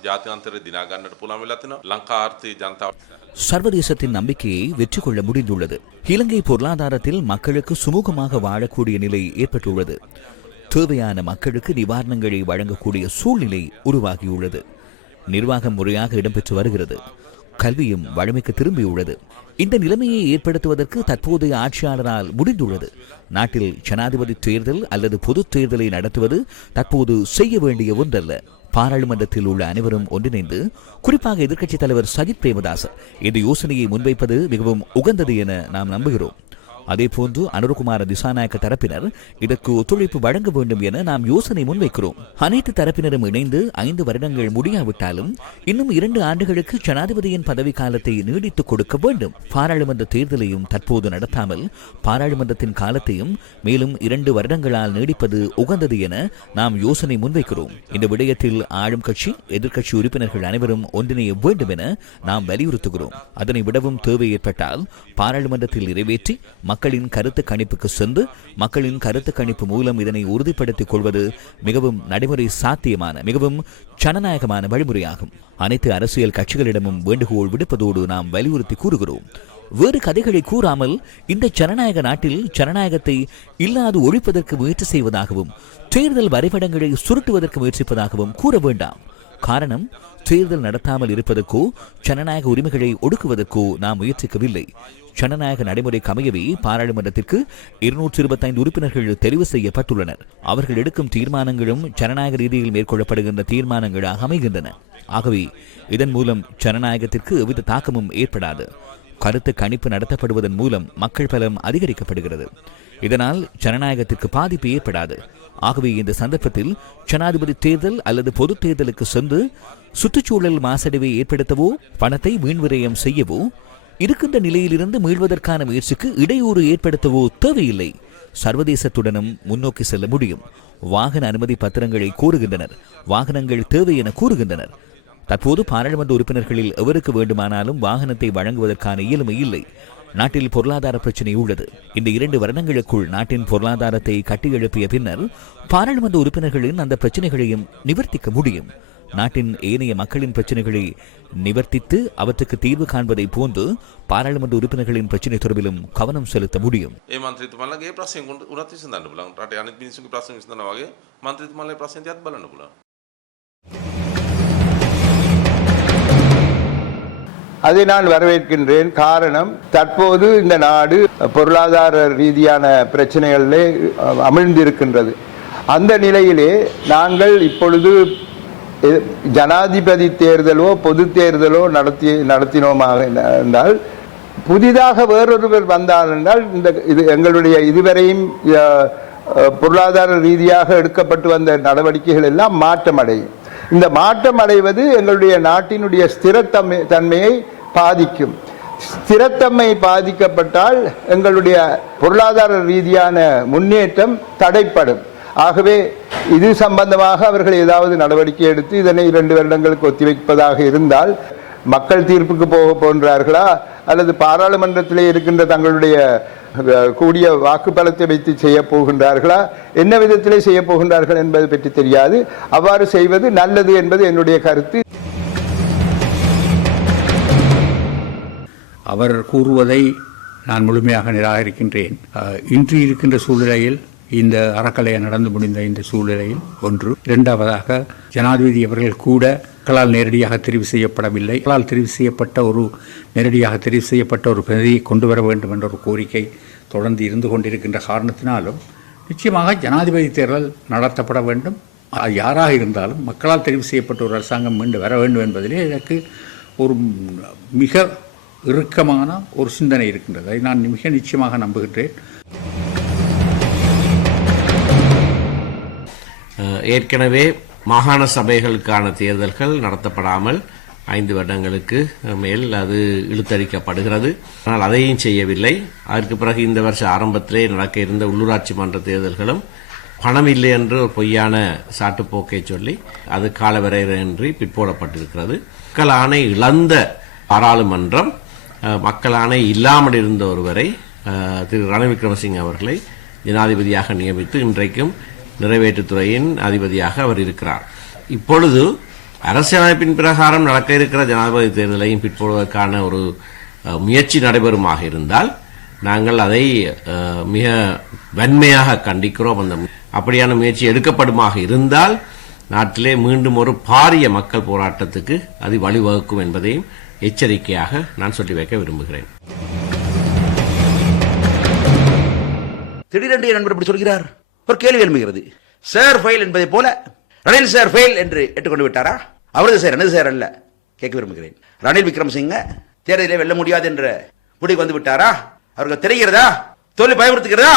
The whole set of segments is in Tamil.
ජාතින්තර දිනාගන්නට පුළන් වෙලා තිනවා ලංකා ආර්ථික ජනතාව சர்வதேசத்தின் நம்பிக்கையை வெற்றி கொள்ள முடிந்துள்ளது இலங்கை பொருளாதாரத்தில் மக்களுக்கு சுமூகமாக வாழக்கூடிய நிலை ஏற்பட்டுள்ளது தேவையான மக்களுக்கு நிவாரணங்களை வழங்கக்கூடிய சூழ்நிலை உருவாகியுள்ளது நிர்வாகம் முறையாக இடம்பெற்று வருகிறது கல்வியும் வழமைக்கு திரும்பியுள்ளது இந்த நிலைமையை ஏற்படுத்துவதற்கு தற்போதைய ஆட்சியாளரால் முடிந்துள்ளது நாட்டில் ஜனாதிபதி தேர்தல் அல்லது பொதுத் தேர்தலை நடத்துவது தற்போது செய்ய வேண்டிய ஒன்றல்ல பாராளுமன்றத்தில் உள்ள அனைவரும் ஒன்றிணைந்து குறிப்பாக எதிர்க்கட்சித் தலைவர் சஜித் பிரேமதாஸ் இந்த யோசனையை முன்வைப்பது மிகவும் உகந்தது என நாம் நம்புகிறோம். அதேபோன்று அனுரகுமார திசாநாயக்க தரப்பினர் இதற்கு ஒத்துழைப்பு வழங்க வேண்டும் என நாம் யோசனை முன்வைக்கிறோம். அனைத்து தரப்பினரும் இணைந்து ஐந்து வருடங்கள் முடியாவிட்டாலும் இன்னும் இரண்டு ஆண்டுகளுக்கு ஜனாதிபதியின் பதவி காலத்தை நீடித்துக் கொடுக்க வேண்டும். பாராளுமன்ற தேர்தலையும் தற்போது நடத்தாமல் பாராளுமன்றத்தின் காலத்தையும் மேலும் இரண்டு வருடங்களால் நீடிப்பது உகந்தது என நாம் யோசனை முன்வைக்கிறோம். இந்த விடயத்தில் ஆளும் கட்சி எதிர்க்கட்சி உறுப்பினர்கள் அனைவரும் ஒன்றிணைய வேண்டும் என நாம் வலியுறுத்துகிறோம். அதனை விடவும் தேவை ஏற்பட்டால் பாராளுமன்றத்தில் நிறைவேற்றி மக்களின் கருத்து கணிப்புக்கு சென்று மக்களின் கருத்து கணிப்பு மூலம் இதனை உறுதிப்படுத்திக் கொள்வது மிகவும் நடைமுறை சாத்தியமான மிகவும் ஜனநாயகமான வழிமுறையாகும். அனைத்து அரசியல் கட்சிகளிடமும் வேண்டுகோள் விடுப்பதோடு நாம் வலியுறுத்தி கூறுகிறோம். வேறு கதைகளை கூறாமல் இந்த ஜனநாயக நாட்டில் ஜனநாயகத்தை இல்லாது ஒழிப்பதற்கு முயற்சி செய்வதாகவும் தேர்தல் வரைபடங்களை சுருட்டுவதற்கு முயற்சிப்பதாகவும் கூற வேண்டாம். காரணம் தேர்தல் நடத்தாமல் இருப்பதற்கோ ஜனநாயக உரிமைகளை ஒடுக்குவதற்கோ நாம் முயற்சிக்கவில்லை. ஜனநாயக நடைமுறைக்கு அமையவே பாராளுமன்றத்திற்கு இருநூற்றி இருபத்தைந்து உறுப்பினர்கள் தெரிவு செய்யப்பட்டுள்ளனர். அவர்கள் எடுக்கும் தீர்மானங்களும் ஜனநாயக ரீதியில் மேற்கொள்ளப்படுகின்ற தீர்மானங்களாக அமைகின்றன. ஆகவே இதன் மூலம் ஜனநாயகத்திற்கு எவ்வித தாக்கமும் ஏற்படாது. கருத்து கணிப்பு நடத்தப்படுவதன் மூலம் மக்கள் பலம் அதிகரிக்கப்படுகிறது. இதனால் ஜனநாயகத்திற்கு பாதிப்பு ஏற்படாது. ஆகவே இந்த சந்தர்ப்பத்தில் ஜனாதிபதி தேர்தல் அல்லது பொது தேர்தலுக்கு சென்று சுற்றுச்சூழல் மாசடைவை ஏற்படுத்தவோ பணத்தை வீண்விரயம் செய்யவோ இருக்கின்ற நிலையிலிருந்து மீள்வதற்கான முயற்சிக்கு இடையூறு ஏற்படுத்தவோ தேவையில்லை. சர்வதேசத்துடனும் முன்னோக்கி செல்ல முடியும். வாகன அனுமதி பத்திரங்களை கூறுகின்றனர் வாகனங்கள் தேவை என கூறுகின்றனர். தற்போது பாராளுமன்ற உறுப்பினர்களில் எவருக்கு வேண்டுமானாலும் வாகனத்தை வழங்குவதற்கான இயலுமை இல்லை. நாட்டில் பொருளாதார பிரச்சனை உள்ளது. இந்த இரண்டு வருடங்களுக்குள் நாட்டின் பொருளாதாரத்தை கட்டியெழுப்பிய பின்னர் பாராளுமன்ற உறுப்பினர்களின் அந்த பிரச்சனைகளையும் நிவர்த்திக்க முடியும். நாட்டின் ஏனைய மக்களின் பிரச்சனைகளை நிவர்த்தித்து அவற்றுக்கு தீர்வு காண்பதை போன்று பாராளுமன்ற உறுப்பினர்களின் பிரச்சனை தொடர்பிலும் கவனம் செலுத்த முடியும். மந்திரித்துமாலே பிரச்சனை கொண்டு உணர்த்தி சிந்தாண்டு போலாம் அனைத்து மினிசுக்கு பிரச்சனை சிந்தான அதை நான் வரவேற்கின்றேன். காரணம் தற்போது இந்த நாடு பொருளாதார ரீதியான பிரச்சனைகளிலே அமிழ்ந்திருக்கின்றது. அந்த நிலையிலே நாங்கள் இப்பொழுது ஜனாதிபதி தேர்தலோ பொது தேர்தலோ நடத்தி நடத்தினோமாக என்றால் புதிதாக வேறொருவர் வந்தால் என்றால் இந்த இது எங்களுடைய இதுவரையும் பொருளாதார ரீதியாக எடுக்கப்பட்டு வந்த நடவடிக்கைகள் எல்லாம் மாற்றமடையும். இந்த மாற்றம் அடைவது எங்களுடைய நாட்டினுடைய ஸ்திரத்தன்மை தன்மையை பாதிக்கும். ஸ்திரத்தன்மை பாதிக்கப்பட்டால் எங்களுடைய பொருளாதார ரீதியான முன்னேற்றம் தடைப்படும். ஆகவே இது சம்பந்தமாக அவர்கள் ஏதாவது நடவடிக்கை எடுத்து இதனை இரண்டு வருடங்களுக்கு ஒத்திவைப்பதாக இருந்தால் மக்கள் தீர்ப்புக்கு போக போன்றார்களா? அல்லது பாராளுமன்றத்திலே இருக்கின்ற தங்களுடைய கூடிய வாக்குப்பலத்தை வைத்து செய்ய போகின்றார்களா? என்ன விதத்திலே செய்ய போகின்றார்கள் என்பது பற்றி தெரியாது. அவ்வாறு செய்வது நல்லது என்பது என்னுடைய கருத்து. அவர் கூறுவதை நான் முழுமையாக நிராகரிக்கின்றேன். இன்று இருக்கின்ற சூழ்நிலையில் இந்த அறக்கலையை நடந்து முடிந்த இந்த சூழ்நிலையில் ஒன்று. இரண்டாவதாக ஜனாதிபதி அவர்கள் கூட மக்களால் நேரடியாக தெரிவு செய்யப்படவில்லை. மக்களால் தெரிவு செய்யப்பட்ட ஒரு நேரடியாக தெரிவு செய்யப்பட்ட ஒரு பிரதியை கொண்டு வர வேண்டும் என்ற ஒரு கோரிக்கை தொடர்ந்து இருந்து கொண்டிருக்கின்ற காரணத்தினாலும் நிச்சயமாக ஜனாதிபதி தேர்தல் நடத்தப்பட வேண்டும். அது யாராக இருந்தாலும் மக்களால் தெரிவு செய்யப்பட்ட ஒரு அரசாங்கம் மீண்டு வர வேண்டும் என்பதிலே எனக்கு ஒரு மிக இறுக்கமான ஒரு சிந்தனை இருக்கின்றது. அதை நான் மிக நிச்சயமாக நம்புகின்றேன். ஏற்கனவே மாகாண சபைகளுக்கான தேர்தல்கள் நடத்தப்படாமல் ஐந்து வருடங்களுக்கு மேல் அது இழுத்தடிக்கப்படுகிறது. ஆனால் அதையும் செய்யவில்லை. அதற்கு பிறகு இந்த வருஷ ஆரம்பத்திலே நடக்க இருந்த உள்ளூராட்சி மன்ற தேர்தல்களும் பணம் இல்லை என்று ஒரு பொய்யான சாட்டுப்போக்கை சொல்லி அது காலவரையின்றி பிற்போடப்பட்டிருக்கிறது. மக்கள் ஆணை இழந்த பாராளுமன்றம் அஹ், மக்கள் ஆணை இல்லாமல் இருந்த ஒருவரை அஹ், திரு ரணில் அவர்களை ஜனாதிபதியாக நியமித்து இன்றைக்கும் நிறைவேற்றுத்துறையின் அதிபதியாக அவர் இருக்கிறார். இப்பொழுது அரசியலமைப்பின் பிரகாரம் நடக்க இருக்கிற ஜனாதிபதி தேர்தலையும் பிற்படுவதற்கான ஒரு முயற்சி நடைபெறுமாக இருந்தால் நாங்கள் அதை அஹ், மிக வன்மையாக கண்டிக்கிறோம். அந்த அப்படியான முயற்சி எடுக்கப்படுமாக இருந்தால் நாட்டிலே மீண்டும் ஒரு பாரிய மக்கள் போராட்டத்துக்கு அது வழிவகுக்கும் என்பதையும் எச்சரிக்கையாக நான் சொல்லி வைக்க விரும்புகிறேன். திடீரென்று நண்பர் இப்படி சொல்கிறார். ஒரு கேள்வி எழும்புகிறது. சார் ஃபைல் என்பதை போல ரணில் சார் ஃபெயில் என்று ஏற்றுக்கொண்டு விட்டாரா? அவரது சார் எனது சார் அல்ல கேட்க விரும்புகிறேன். ரணில் விக்ரம்சிங்க தேர்தலை வெல்ல முடியாது என்ற முடிவு வந்து விட்டாரா? அவர்கள் தெரிகிறதா தோல்வி பயமுறுத்துகிறதா?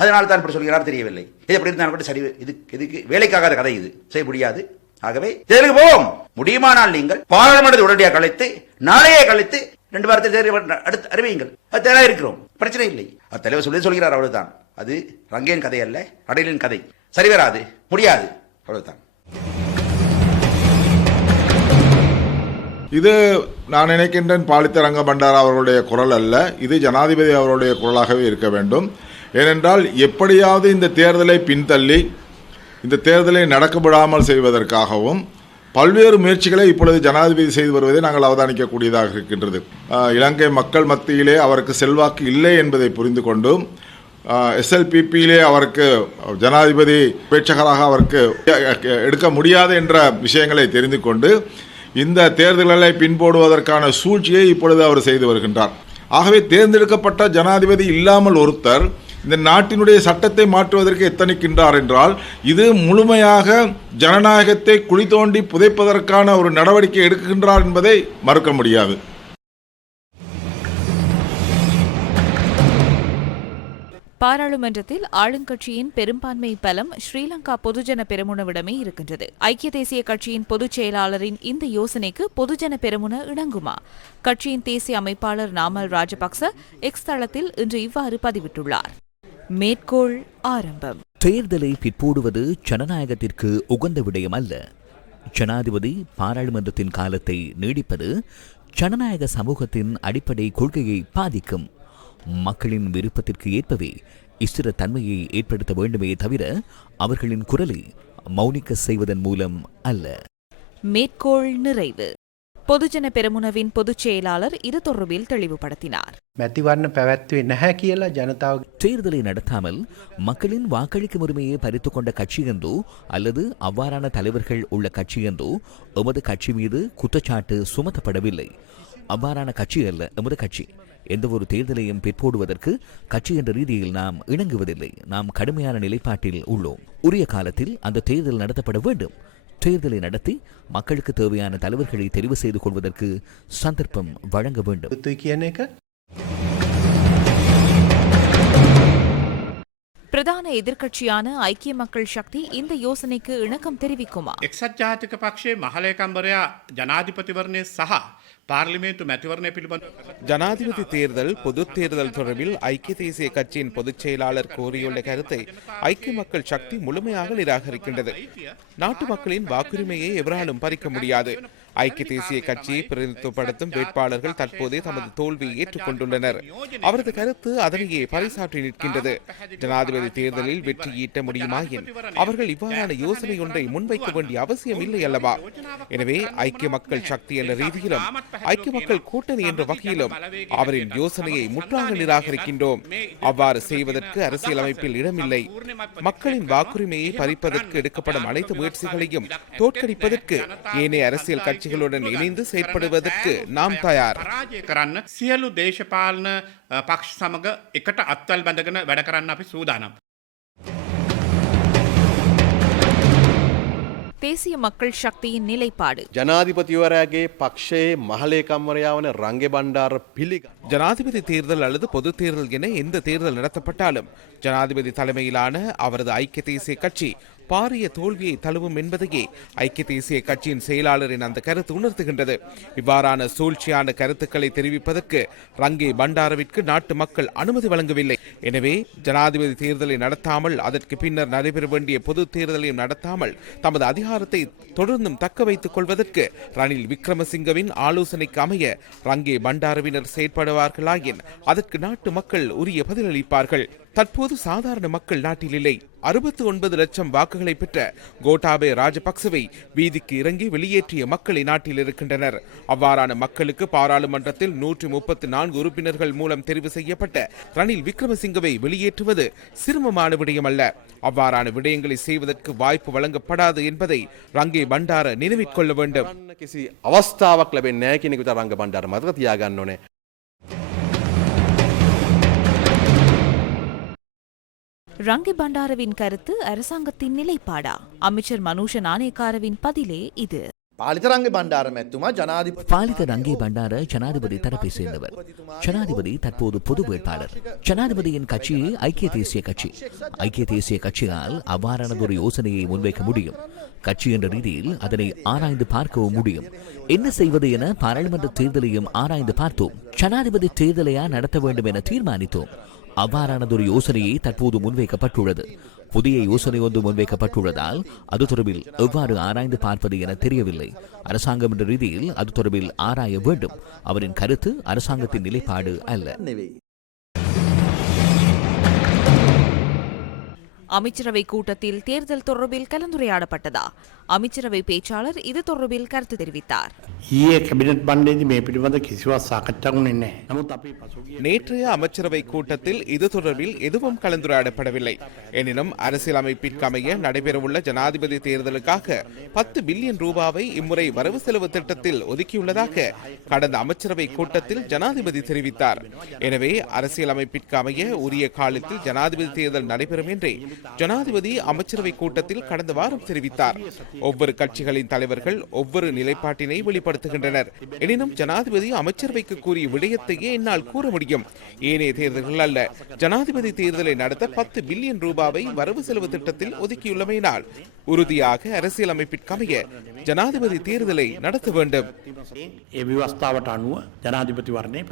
அதனால் தான் இப்படி சொல்கிறார் தெரியவில்லை. இது எப்படி இருந்தாலும் கூட சரி இது இதுக்கு வேலைக்காகாத கதை இது. செய்ய முடியாது. ஆகவே தேர்தலுக்கு போவோம். முடியுமானால் நீங்கள் பாராளுமன்றத்தை உடனடியாக கலைத்து நாளையே கலைத்து ரெண்டு வாரத்தில் தேர்தல் அடுத்து அறிவியுங்கள். அது தேர்தலாக இருக்கிறோம். பிரச்சனை இல்லை. அது தலைவர் சொல்லி சொல்கிறார் அவ்வளவுதான். அது ரங்கேன் கதை அல்ல அடையலின் கதை. சரி வராது முடியாது. அவ்வளவுதான். இது நான் நினைக்கின்றேன் பாலித்த ரங்க பண்டார அவர்களுடைய குரல் அல்ல. இது ஜனாதிபதி அவருடைய குரலாகவே இருக்க வேண்டும். ஏனென்றால் எப்படியாவது இந்த தேர்தலை பின்தள்ளி இந்த தேர்தலை நடக்க விடாமல் செய்வதற்காகவும் பல்வேறு முயற்சிகளை இப்பொழுது ஜனாதிபதி செய்து வருவதை நாங்கள் அவதானிக்கக்கூடியதாக இருக்கின்றது. இலங்கை மக்கள் மத்தியிலே அவருக்கு செல்வாக்கு இல்லை என்பதை புரிந்து கொண்டும் எஸ்எல்பிபியிலே அவருக்கு ஜனாதிபதி பேச்சகராக அவருக்கு எடுக்க முடியாது என்ற விஷயங்களை தெரிந்து கொண்டு இந்த தேர்தல்களை பின்போடுவதற்கான சூழ்ச்சியை இப்பொழுது அவர் செய்து வருகின்றார். ஆகவே தேர்ந்தெடுக்கப்பட்ட ஜனாதிபதி இல்லாமல் ஒருத்தர் இந்த நாட்டினுடைய சட்டத்தை மாற்றுவதற்கு எத்தனிக்கின்றார் என்றால் இது முழுமையாக ஜனநாயகத்தை குழி தோண்டி புதைப்பதற்கான ஒரு நடவடிக்கை எடுக்கின்றார் என்பதை மறுக்க முடியாது. பாராளுமன்றத்தில் ஆளுங்கட்சியின் பெரும்பான்மை பலம் ஸ்ரீலங்கா பொதுஜன பெரமுனவிடமே இருக்கின்றது. ஐக்கிய தேசிய கட்சியின் பொதுச் செயலாளரின் இந்த யோசனைக்கு பொதுஜன பெருமுன இணங்குமா? கட்சியின் தேசிய அமைப்பாளர் நாமல் ராஜபக்ச எக்ஸ் தளத்தில் இன்று இவ்வாறு பதிவிட்டுள்ளார். மேற்கோள் ஆரம்பம். தேர்தலை பிற்போடுவது ஜனநாயகத்திற்கு உகந்த விடயம் அல்ல. ஜனாதிபதி பாராளுமன்றத்தின் காலத்தை நீடிப்பது ஜனநாயக சமூகத்தின் அடிப்படை கொள்கையை பாதிக்கும். மக்களின் விருப்பத்திற்கு ஏற்பவே தன்மையை ஏற்படுத்த வேண்டுமே தவிர அவர்களின் குரலை மௌனிக்க செய்வதன் மூலம் அல்ல. மேற்கோள் நிறைவு. பொதுஜன பெருமுனவின் பொதுச் செயலாளர் இது தொடர்பில் தெளிவுபடுத்தினார். தேர்தலை நடத்தாமல் மக்களின் வாக்களிக்கும் உரிமையை பறித்துக் கொண்ட கட்சி என்றோ அல்லது அவ்வாறான தலைவர்கள் உள்ள கட்சி என்றோ எமது கட்சி மீது குற்றச்சாட்டு சுமத்தப்படவில்லை. அவ்வாறான கட்சி அல்ல எமது கட்சி. எந்த ஒரு தேர்தலையும் பிற்போடுவதற்கு கட்சி என்ற ரீதியில் நாம் இணங்குவதில்லை. நாம் கடுமையான நிலைப்பாட்டில் உள்ளோம். உரிய காலத்தில் அந்த தேர்தல் நடத்தப்பட வேண்டும். தேர்தலை நடத்தி மக்களுக்கு தேவையான தலைவர்களை தெரிவு செய்து கொள்வதற்கு சந்தர்ப்பம் வழங்க வேண்டும். பிரதான எதிர்க்கட்சியான ஐக்கிய மக்கள் சக்தி இந்த யோசனைக்கு இணக்கம் தெரிவிக்குமா එක්සත් ජාතික පක්ෂයේ මහලේකම්බරයා ජනාධිපතිවරණය සහ පාර්ලිමේන්තු මැතිවරණය පිළිබඳ ஜனாதிபதி தேர்தல் பொதுத் தேர்தல் தொடர்பில் ஐக்கிய தேசிய கட்சியின் பொதுச் செயலாளர் கோரியுள்ள கருத்தை ஐக்கிய மக்கள் சக்தி முழுமையாக நிராகரிக்கின்றது நாட்டு மக்களின் வாக்குரிமையை எவராலும் பறிக்க முடியாது ஐக்கிய தேசிய கட்சியை பிரதிநிதித்துவப்படுத்தும் வேட்பாளர்கள் தற்போதே தமது தோல்வியை ஏற்றுக்கொண்டுள்ளனர். அவரது கருத்து அதனையே பறைசாற்றி நிற்கின்றது. ஜனாதிபதி தேர்தலில் வெற்றி ஈட்ட முடியுமாயின் அவர்கள் இவ்வாறான யோசனை ஒன்றை முன்வைக்க வேண்டிய அவசியம் இல்லை அல்லவா? எனவே ஐக்கிய மக்கள் சக்தி என்ற ரீதியிலும் ஐக்கிய மக்கள் கூட்டணி என்ற வகையிலும் அவரின் யோசனையை முற்றாக நிராகரிக்கின்றோம். அவ்வாறு செய்வதற்கு அரசியலமைப்பில் இடமில்லை. மக்களின் வாக்குரிமையை பறிப்பதற்கு எடுக்கப்படும் அனைத்து முயற்சிகளையும் தோற்கடிப்பதற்கு ஏனைய அரசியல் கட்சி கட்சிகளுடன் இணைந்து செயற்படுவதற்கு நாம் தயார் පරාජය කරන්න සියලු දේශපාලන අ, පක්ෂ සමඟ එකට අත්වල් බැඳගෙන වැඩ කරන්න අපි සූදානම්. தேசிய மக்கள் சக்தியின் நிலைப்பாடு ජනාධිපතිවරයාගේ පක්ෂයේ මහලේකම්වරයා වන රංගෙ බණ්ඩාර පිළිග. ஜனாதிபதி தேர்தல் அல்லது பொது தேர்தல் என எந்த தேர்தல் நடத்தப்பட்டாலும் ஜனாதிபதி தலைமையிலான அவரது ஐக்கிய தேசிய கட்சி பாரிய தோல்வியை தழுவும் என்பதையே ஐக்கிய தேசிய கட்சியின் செயலாளரின் அந்த கருத்து உணர்த்துகின்றது. இவ்வாறான சூழ்ச்சியான கருத்துக்களை தெரிவிப்பதற்கு ரங்கே பண்டாரவிற்கு நாட்டு மக்கள் அனுமதி வழங்கவில்லை. எனவே ஜனாதிபதி தேர்தலை நடத்தாமல் அதற்கு பின்னர் நடைபெற வேண்டிய பொது தேர்தலையும் நடத்தாமல் தமது அதிகாரத்தை தொடர்ந்தும் தக்க வைத்துக் கொள்வதற்கு ரணில் விக்ரமசிங்கவின் ஆலோசனைக்கு அமைய ரங்கே பண்டாரவினர் செயற்படுவார்களாயின் அதற்கு நாட்டு மக்கள் உரிய பதிலளிப்பார்கள். தற்போது சாதாரண மக்கள் நாட்டில் இல்லை. அறுபத்து ஒன்பது லட்சம் வாக்குகளை பெற்ற கோட்டாபே ராஜபக்சவை வீதிக்கு இறங்கி வெளியேற்றிய மக்களை நாட்டில் இருக்கின்றனர். அவ்வாறான மக்களுக்கு பாராளுமன்றத்தில் நூற்றி முப்பத்தி நான்கு உறுப்பினர்கள் மூலம் தெரிவு செய்யப்பட்ட ரணில் விக்ரமசிங்கவை வெளியேற்றுவது சிரமமான விடயம் அல்ல அவ்வாறான விடயங்களை செய்வதற்கு வாய்ப்பு வழங்கப்படாது என்பதை ரங்கே பண்டார நினைவிக்கொள்ள வேண்டும். அவஸ்தாவக் லபே நேக்கினிக்கு ரங்க பண்டார மதகத்தியாக ரங்கி பண்டாரவின் கருத்து அரசாங்கத்தின் நிலைப்பாடா அமைச்சர் மனூஷ நாணயக்காரவின் பதிலே இது පාලිත රංග බණ්ඩාර මැත්තුමා ජනාධිපති பாலித ரங்கே பண்டார ஜனாதிபதி தரப்பை சேர்ந்தவர் ஜனாதிபதி தற்போது பொது வேட்பாளர் ஜனாதிபதியின் கட்சி ஐக்கிய தேசிய கட்சி ஐக்கிய தேசிய கட்சியால் அவ்வாறானதொரு யோசனையை முன்வைக்க முடியும் கட்சி என்ற ரீதியில் அதனை ஆராய்ந்து பார்க்கவும் முடியும் என்ன செய்வது என பாராளுமன்ற தேர்தலையும் ஆராய்ந்து பார்த்தோம் ஜனாதிபதி தேர்தலையா நடத்த வேண்டும் என தீர்மானித்தோம் அவ்வாறானதொரு யோசனையை தற்போது முன்வைக்கப்பட்டுள்ளது. புதிய யோசனை ஒன்று முன்வைக்கப்பட்டுள்ளதால் அது தொடர்பில் எவ்வாறு ஆராய்ந்து பார்ப்பது என தெரியவில்லை. அரசாங்கம் என்ற ரீதியில் அது தொடர்பில் ஆராய வேண்டும். அவரின் கருத்து அரசாங்கத்தின் நிலைப்பாடு அல்ல. அமைச்சரவை கூட்டத்தில் தேர்தல் தொடர்பில் கலந்துரையாடப்பட்டதா? அமைச்சரவை பேச்சாளர் இது தொடர்பில் கருத்து தெரிவித்தார். நேற்றைய அமைச்சரவை கூட்டத்தில் இது தொடர்பில் எதுவும் கலந்துரையாடப்படவில்லை. எனினும் அரசியலமைப்பிற்கு அமைய நடைபெறவுள்ள ஜனாதிபதி தேர்தலுக்காக பத்து பில்லியன் ரூபாவை இம்முறை வரவு செலவு திட்டத்தில் ஒதுக்கியுள்ளதாக கடந்த அமைச்சரவை கூட்டத்தில் ஜனாதிபதி தெரிவித்தார். எனவே அரசியலமைப்பிற்கு அமைய உரிய காலத்தில் ஜனாதிபதி தேர்தல் நடைபெறும் என்றே ஜனாதிபதி அமைச்சரவை கூட்டத்தில் கடந்த வாரம் தெரிவித்தார். ஒவ்வொரு கட்சிகளின் தலைவர்கள் ஒவ்வொரு நிலைப்பாட்டினை வெளிப்படுத்துகின்றனர். எனினும் ஜனாதிபதி அமைச்சரவைக்கு கூறிய விடயத்தையே என்னால் கூற முடியும். ஏனைய தேர்தல்கள் அல்ல. ஜனாதிபதி தேர்தலை நடத்த பத்து பில்லியன் ரூபாவை வரவு செலவு திட்டத்தில் ஒதுக்கியுள்ளமையினால் உறுதியாக அரசியல் அரசியலமைப்பிற்கமைய ஜனாதிபதி தேர்தலை நடத்த வேண்டும். ஜனாதிபதி வரணை